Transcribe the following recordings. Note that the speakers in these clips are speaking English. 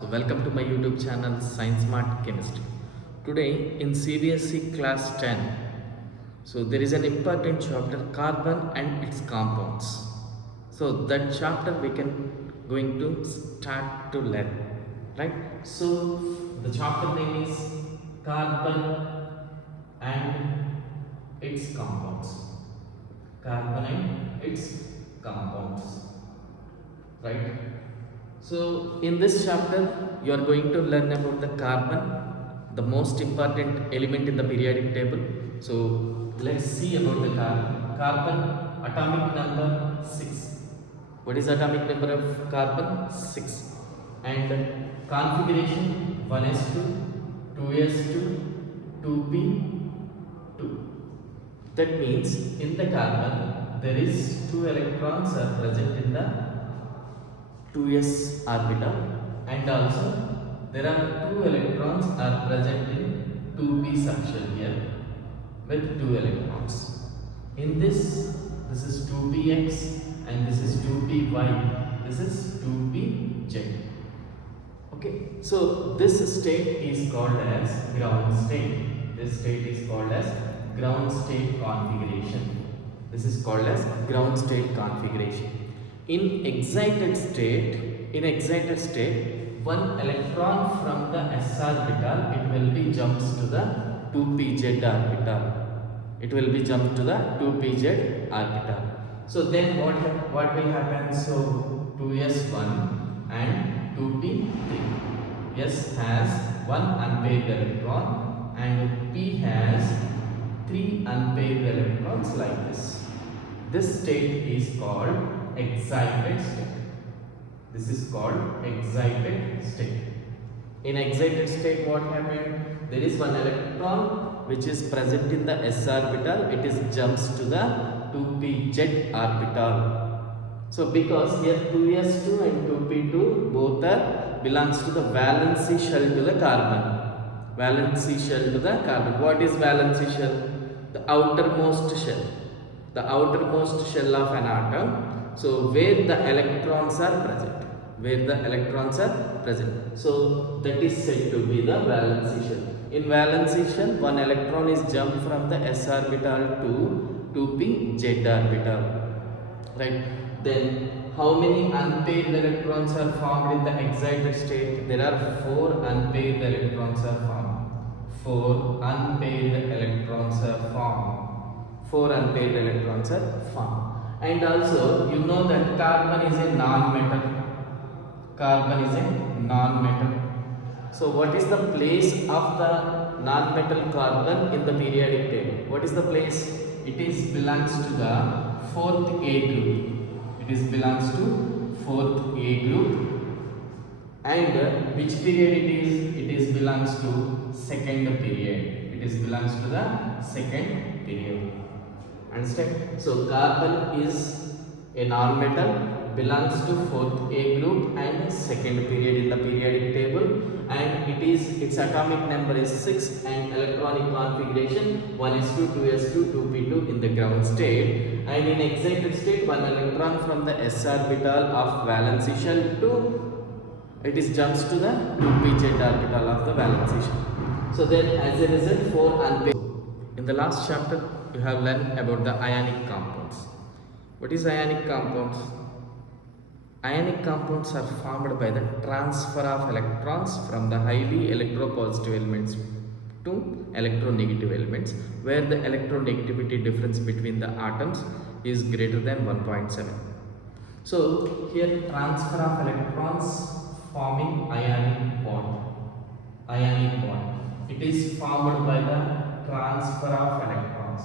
So welcome to my YouTube channel Science Smart Chemistry. Today in CBSE class 10, so there is an important chapter carbon and its compounds. So that chapter we can going to start to learn, right? So the chapter name is carbon and its compounds. Carbon and its compounds, right? So in this chapter you are going to learn about the carbon, the most important element in the periodic table. So let's see about the carbon. Carbon atomic number 6. What is atomic number of carbon? 6. And configuration 1s2, 2s2, 2p2. That means in the carbon there is 2 electrons are present in the 2s orbital, and also there are 2 electrons are present in 2p subshell here with 2 electrons. In this is 2px and this is 2py, this is 2pz. Okay, so this state is called as ground state. This state is called as ground state configuration. This is called as ground state configuration. In excited state, one electron from the s orbital, it will be jumps to the 2pz orbital. It will be jumped to the 2pz orbital. So then what will happen? So 2s1 and 2p3. S has 1 unpaired electron and p has 3 unpaired electrons like this. This state is called excited state. This is called excited state. In excited state, what happened? There is one electron which is present in the s orbital. It is jumps to the 2pz orbital. So because here 2s2 and 2p2 both are belongs to the valency shell to the carbon. Valency shell to the carbon. What is valency shell? The outermost shell. The outermost shell of an atom. So where the electrons are present, so that is said to be the valency shell. In valency shell, one electron is jumped from the s orbital to 2pz orbital, right? Then how many unpaired electrons are formed in the excited state? There are 4 unpaired electrons are formed. 4 unpaired electrons are formed. 4 unpaired electrons are formed. And also, you know that carbon is a non-metal. Carbon is a non-metal. So, what is the place of the non-metal carbon in the periodic table? What is the place? It is belongs to the 4th A group. It is belongs to 4th A group. And which period it is? It is belongs to 2nd period. It is belongs to the 2nd period. Understand? So carbon is a non-metal, belongs to 4th A group and 2nd period in the periodic table, and its atomic number is 6 and electronic configuration 1s2, 2s2, 2p2 in the ground state, and in excited state one electron from the s orbital of valency shell to it is jumps to the 2pz orbital of the valency shell. So then as a result 4 unpaired. In the last chapter you have learned about the ionic compounds. What is ionic compounds? Ionic compounds are formed by the transfer of electrons from the highly electropositive elements to electronegative elements, where the electronegativity difference between the atoms is greater than 1.7. So here transfer of electrons forming ionic bond. Ionic bond. It is formed by the transfer of electrons.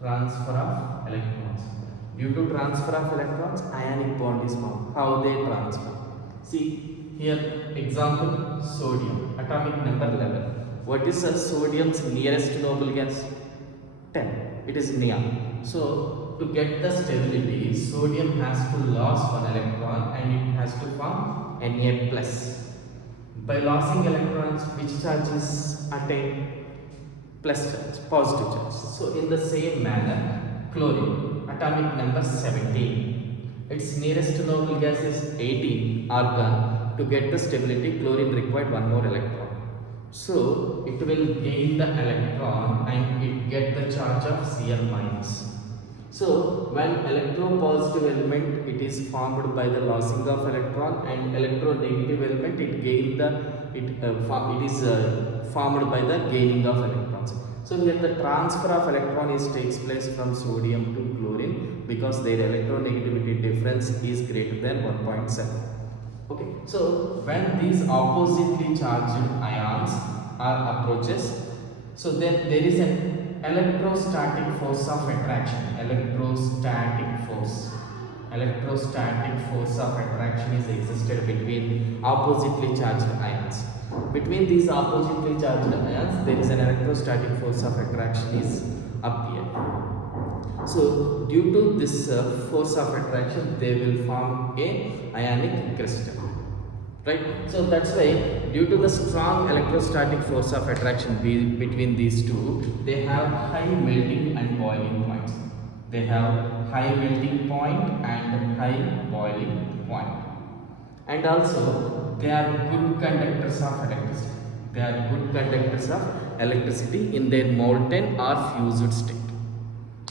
Transfer of electrons. Due to transfer of electrons, ionic bond is formed. How they transfer? See here, example sodium, atomic number 11. What is sodium's nearest noble gas? 10. It is neon. So to get the stability, sodium has to lose one electron and it has to form Na plus. By losing electrons, which charge is attained? Plus charge, positive charge. So in the same manner, chlorine, atomic number 17. Its nearest noble gas is 18 argon. To get the stability, chlorine required one more electron. So it will gain the electron and it get the charge of Cl minus. So when electropositive element, it is formed by the losing of electron, and electronegative element, it gain the it is formed by the gaining of electrons. So here the transfer of electron takes place from sodium to chlorine because their electronegativity difference is greater than 1.7. Okay, so when these oppositely charged ions are approaches, so then there is an electrostatic force of attraction. Electrostatic force of attraction is existed between oppositely charged ions. Between these oppositely charged ions, there is an electrostatic force of attraction is appear. So due to this force of attraction, they will form a ionic crystal. Right? So that's why, due to the strong electrostatic force of attraction between these two, they have high melting and boiling points. They have high melting point and high boiling point. And also, they are good conductors of electricity. In their molten or fused state.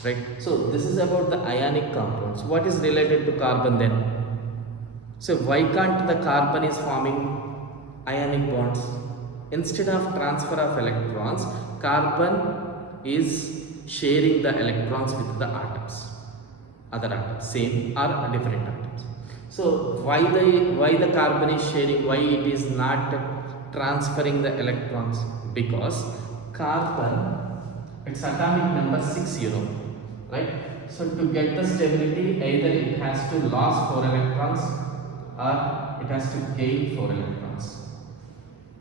Right? So this is about the ionic compounds. What is related to carbon then? So why can't the carbon is forming ionic bonds? Instead of transfer of electrons, carbon is sharing the electrons with the atoms, other atoms, same or different atoms. So why the carbon is sharing? Why it is not transferring the electrons? Because carbon, its atomic number 60, right? So to get the stability, either it has to lose 4 electrons or it has to gain 4 electrons.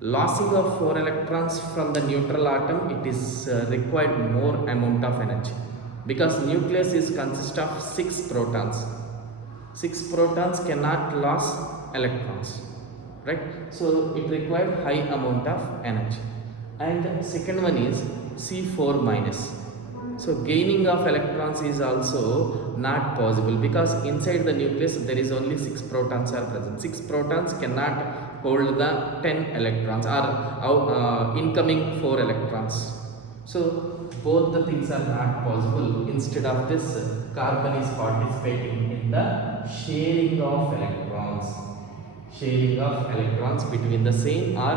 Losing of 4 electrons from the neutral atom, it is required more amount of energy, because nucleus is consist of 6 protons. 6 protons cannot lose electrons, right? So it required high amount of energy. And second one is C4 minus. So gaining of electrons is also not possible, because inside the nucleus there is only 6 protons are present. 6 protons cannot hold the 10 electrons or incoming 4 electrons. So both the things are not possible. Instead of this, carbon is participating in the sharing of electrons. Between the same or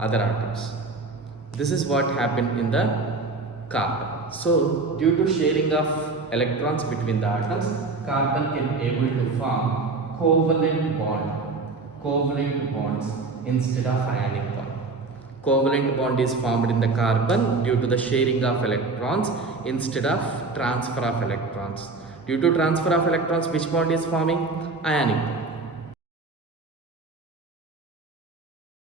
other atoms. This is what happened in the carbon. So due to sharing of electrons between the atoms, carbon can able to form covalent bonds instead of ionic bond. Covalent bond is formed in the carbon due to the sharing of electrons instead of transfer of electrons. Due to transfer of electrons, which bond is forming? Ionic bond.